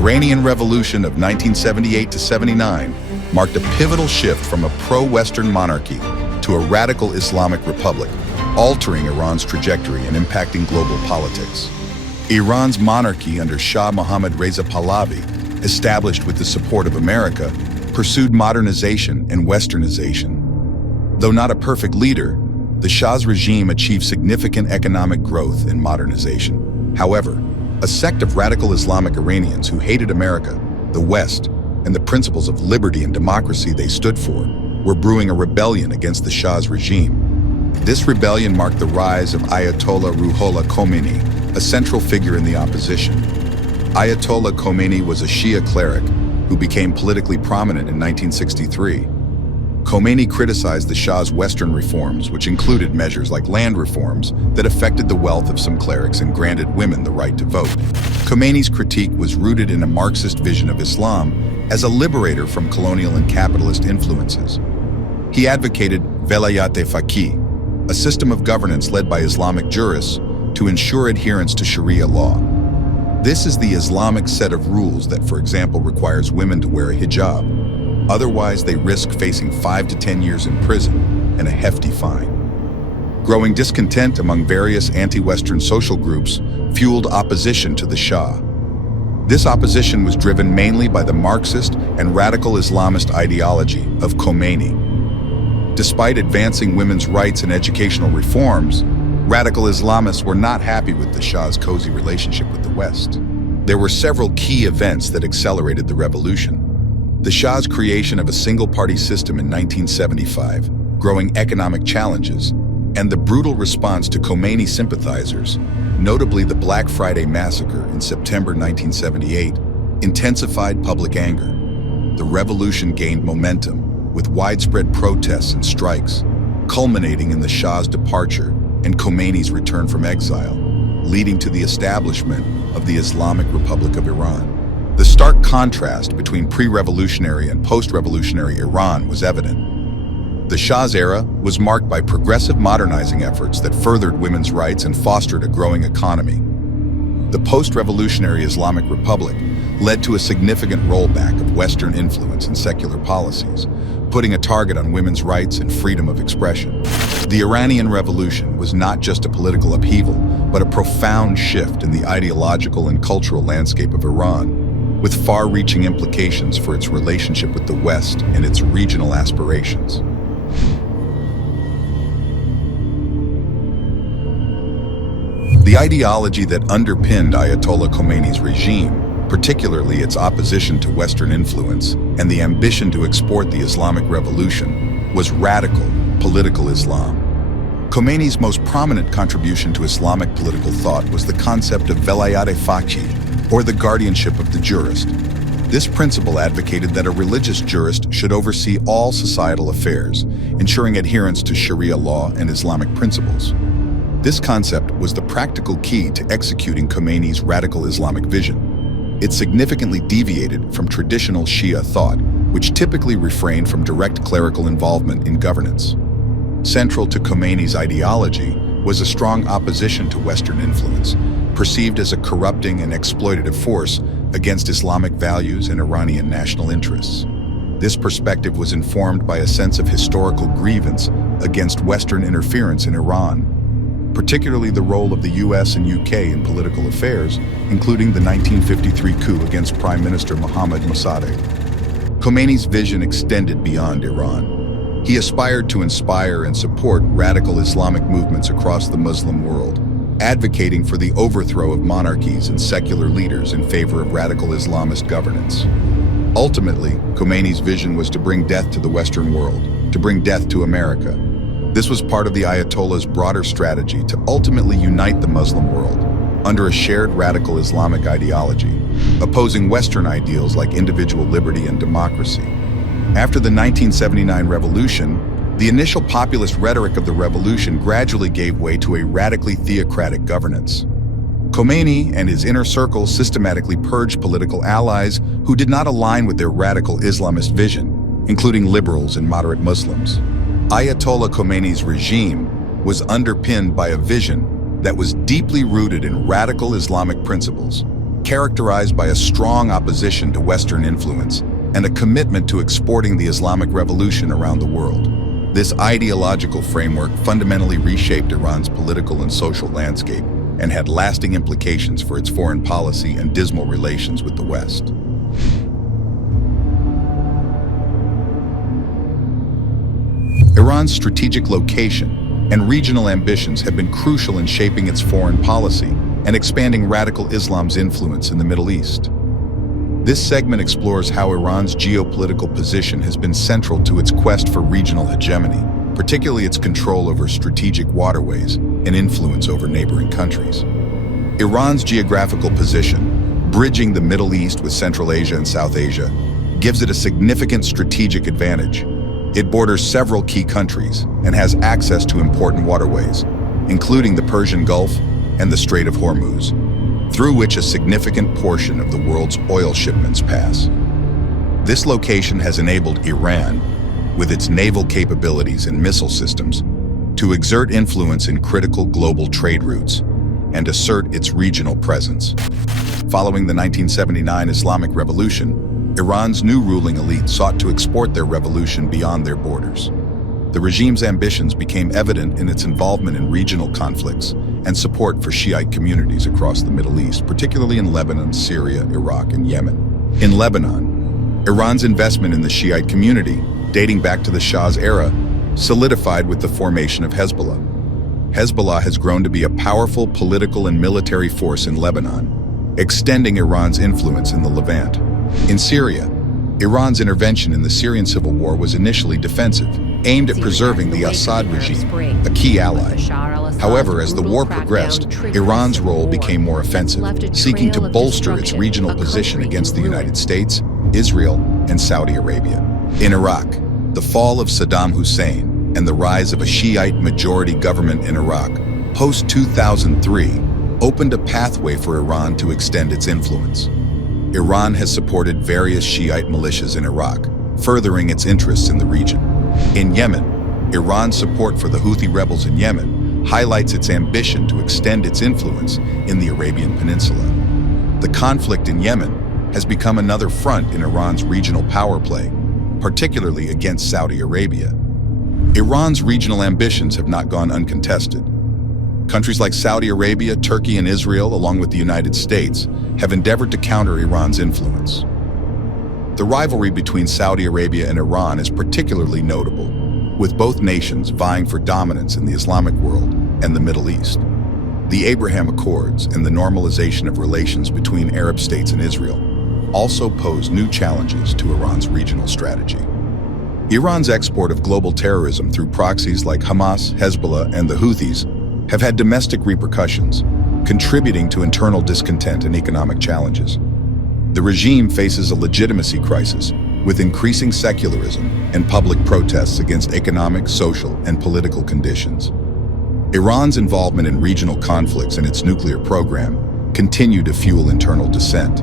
Iranian Revolution of 1978 to 79 marked a pivotal shift from a pro-Western monarchy to a radical Islamic republic, altering Iran's trajectory and impacting global politics. Iran's monarchy under Shah Mohammad Reza Pahlavi, established with the support of America, pursued modernization and westernization. Though not a perfect leader, the Shah's regime achieved significant economic growth and modernization. However, a sect of radical Islamic Iranians who hated America, the West, and the principles of liberty and democracy they stood for, were brewing a rebellion against the Shah's regime. This rebellion marked the rise of Ayatollah Ruhollah Khomeini, a central figure in the opposition. Ayatollah Khomeini was a Shia cleric who became politically prominent in 1963. Khomeini criticized the Shah's Western reforms, which included measures like land reforms that affected the wealth of some clerics and granted women the right to vote. Khomeini's critique was rooted in a Marxist vision of Islam as a liberator from colonial and capitalist influences. He advocated velayat-e-faqih, a system of governance led by Islamic jurists to ensure adherence to Sharia law. This is the Islamic set of rules that, for example, requires women to wear a hijab. Otherwise, they risk facing 5 to 10 years in prison and a hefty fine. Growing discontent among various anti-Western social groups fueled opposition to the Shah. This opposition was driven mainly by the Marxist and radical Islamist ideology of Khomeini. Despite advancing women's rights and educational reforms, radical Islamists were not happy with the Shah's cozy relationship with the West. There were several key events that accelerated the revolution. The Shah's creation of a single-party system in 1975, growing economic challenges, and the brutal response to Khomeini sympathizers, notably the Black Friday massacre in September 1978, intensified public anger. The revolution gained momentum, with widespread protests and strikes, culminating in the Shah's departure and Khomeini's return from exile, leading to the establishment of the Islamic Republic of Iran. The stark contrast between pre-revolutionary and post-revolutionary Iran was evident. The Shah's era was marked by progressive modernizing efforts that furthered women's rights and fostered a growing economy. The post-revolutionary Islamic Republic led to a significant rollback of Western influence and secular policies, putting a target on women's rights and freedom of expression. The Iranian Revolution was not just a political upheaval, but a profound shift in the ideological and cultural landscape of Iran, with far-reaching implications for its relationship with the West and its regional aspirations. The ideology that underpinned Ayatollah Khomeini's regime, particularly its opposition to Western influence and the ambition to export the Islamic Revolution, was radical political Islam. Khomeini's most prominent contribution to Islamic political thought was the concept of velayat-e-faqih, or the guardianship of the jurist. This principle advocated that a religious jurist should oversee all societal affairs, ensuring adherence to Sharia law and Islamic principles. This concept was the practical key to executing Khomeini's radical Islamic vision. It significantly deviated from traditional Shia thought, which typically refrained from direct clerical involvement in governance. Central to Khomeini's ideology was a strong opposition to Western influence, perceived as a corrupting and exploitative force against Islamic values and Iranian national interests. This perspective was informed by a sense of historical grievance against Western interference in Iran, particularly the role of the US and UK in political affairs, including the 1953 coup against Prime Minister Mohammad Mossadegh. Khomeini's vision extended beyond Iran. He aspired to inspire and support radical Islamic movements across the Muslim world, advocating for the overthrow of monarchies and secular leaders in favor of radical Islamist governance. Ultimately, Khomeini's vision was to bring death to the Western world, to bring death to America. This was part of the Ayatollah's broader strategy to ultimately unite the Muslim world under a shared radical Islamic ideology, opposing Western ideals like individual liberty and democracy. After the 1979 revolution, the initial populist rhetoric of the revolution gradually gave way to a radically theocratic governance. Khomeini and his inner circle systematically purged political allies who did not align with their radical Islamist vision, including liberals and moderate Muslims. Ayatollah Khomeini's regime was underpinned by a vision that was deeply rooted in radical Islamic principles, characterized by a strong opposition to Western influence and a commitment to exporting the Islamic Revolution around the world. This ideological framework fundamentally reshaped Iran's political and social landscape and had lasting implications for its foreign policy and dismal relations with the West. Iran's strategic location and regional ambitions have been crucial in shaping its foreign policy and expanding radical Islam's influence in the Middle East. This segment explores how Iran's geopolitical position has been central to its quest for regional hegemony, particularly its control over strategic waterways and influence over neighboring countries. Iran's geographical position, bridging the Middle East with Central Asia and South Asia, gives it a significant strategic advantage. It borders several key countries and has access to important waterways, including the Persian Gulf and the Strait of Hormuz, through which a significant portion of the world's oil shipments pass. This location has enabled Iran, with its naval capabilities and missile systems, to exert influence in critical global trade routes and assert its regional presence. Following the 1979 Islamic Revolution, Iran's new ruling elite sought to export their revolution beyond their borders. The regime's ambitions became evident in its involvement in regional conflicts and support for Shiite communities across the Middle East, particularly in Lebanon, Syria, Iraq, and Yemen. In Lebanon, Iran's investment in the Shiite community, dating back to the Shah's era, solidified with the formation of Hezbollah. Hezbollah has grown to be a powerful political and military force in Lebanon, extending Iran's influence in the Levant. In Syria, Iran's intervention in the Syrian civil war was initially defensive, aimed at preserving the Assad regime, a key ally. However, as the war progressed, Iran's role became more offensive, seeking to bolster its regional position against the United States, Israel, and Saudi Arabia. In Iraq, the fall of Saddam Hussein and the rise of a Shiite majority government in Iraq post-2003 opened a pathway for Iran to extend its influence. Iran has supported various Shiite militias in Iraq, furthering its interests in the region. In Yemen, Iran's support for the Houthi rebels in Yemen highlights its ambition to extend its influence in the Arabian Peninsula. The conflict in Yemen has become another front in Iran's regional power play, particularly against Saudi Arabia. Iran's regional ambitions have not gone uncontested. Countries like Saudi Arabia, Turkey, and Israel, along with the United States, have endeavored to counter Iran's influence. The rivalry between Saudi Arabia and Iran is particularly notable, with both nations vying for dominance in the Islamic world and the Middle East. The Abraham Accords and the normalization of relations between Arab states and Israel also pose new challenges to Iran's regional strategy. Iran's export of global terrorism through proxies like Hamas, Hezbollah, and the Houthis have had domestic repercussions, contributing to internal discontent and economic challenges. The regime faces a legitimacy crisis, with increasing secularism and public protests against economic, social, and political conditions. Iran's involvement in regional conflicts and its nuclear program continue to fuel internal dissent.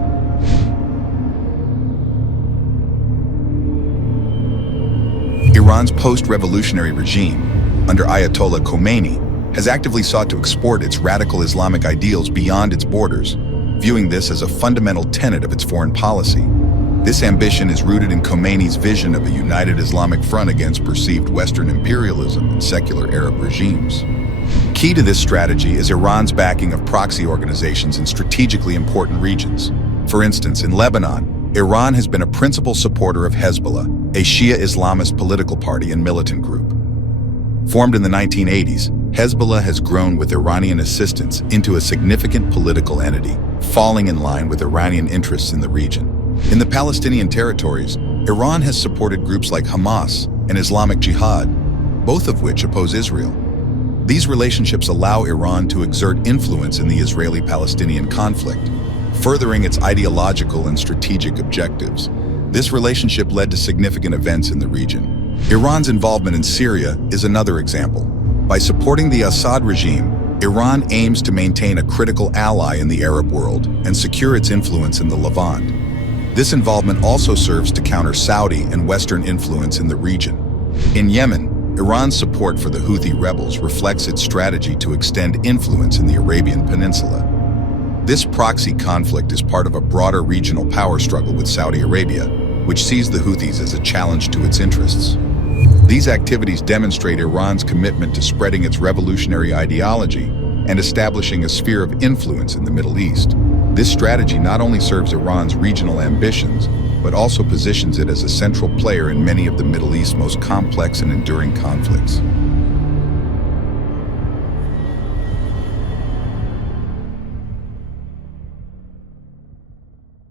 Iran's post-revolutionary regime, under Ayatollah Khomeini, has actively sought to export its radical Islamic ideals beyond its borders, viewing this as a fundamental tenet of its foreign policy. This ambition is rooted in Khomeini's vision of a united Islamic front against perceived Western imperialism and secular Arab regimes. Key to this strategy is Iran's backing of proxy organizations in strategically important regions. For instance, in Lebanon, Iran has been a principal supporter of Hezbollah, a Shia Islamist political party and militant group. Formed in the 1980s, Hezbollah has grown with Iranian assistance into a significant political entity, falling in line with Iranian interests in the region. In the Palestinian territories, Iran has supported groups like Hamas and Islamic Jihad, both of which oppose Israel. These relationships allow Iran to exert influence in the Israeli-Palestinian conflict, furthering its ideological and strategic objectives. This relationship led to significant events in the region. Iran's involvement in Syria is another example. By supporting the Assad regime, Iran aims to maintain a critical ally in the Arab world and secure its influence in the Levant. This involvement also serves to counter Saudi and Western influence in the region. In Yemen, Iran's support for the Houthi rebels reflects its strategy to extend influence in the Arabian Peninsula. This proxy conflict is part of a broader regional power struggle with Saudi Arabia, which sees the Houthis as a challenge to its interests. These activities demonstrate Iran's commitment to spreading its revolutionary ideology and establishing a sphere of influence in the Middle East. This strategy not only serves Iran's regional ambitions, but also positions it as a central player in many of the Middle East's most complex and enduring conflicts.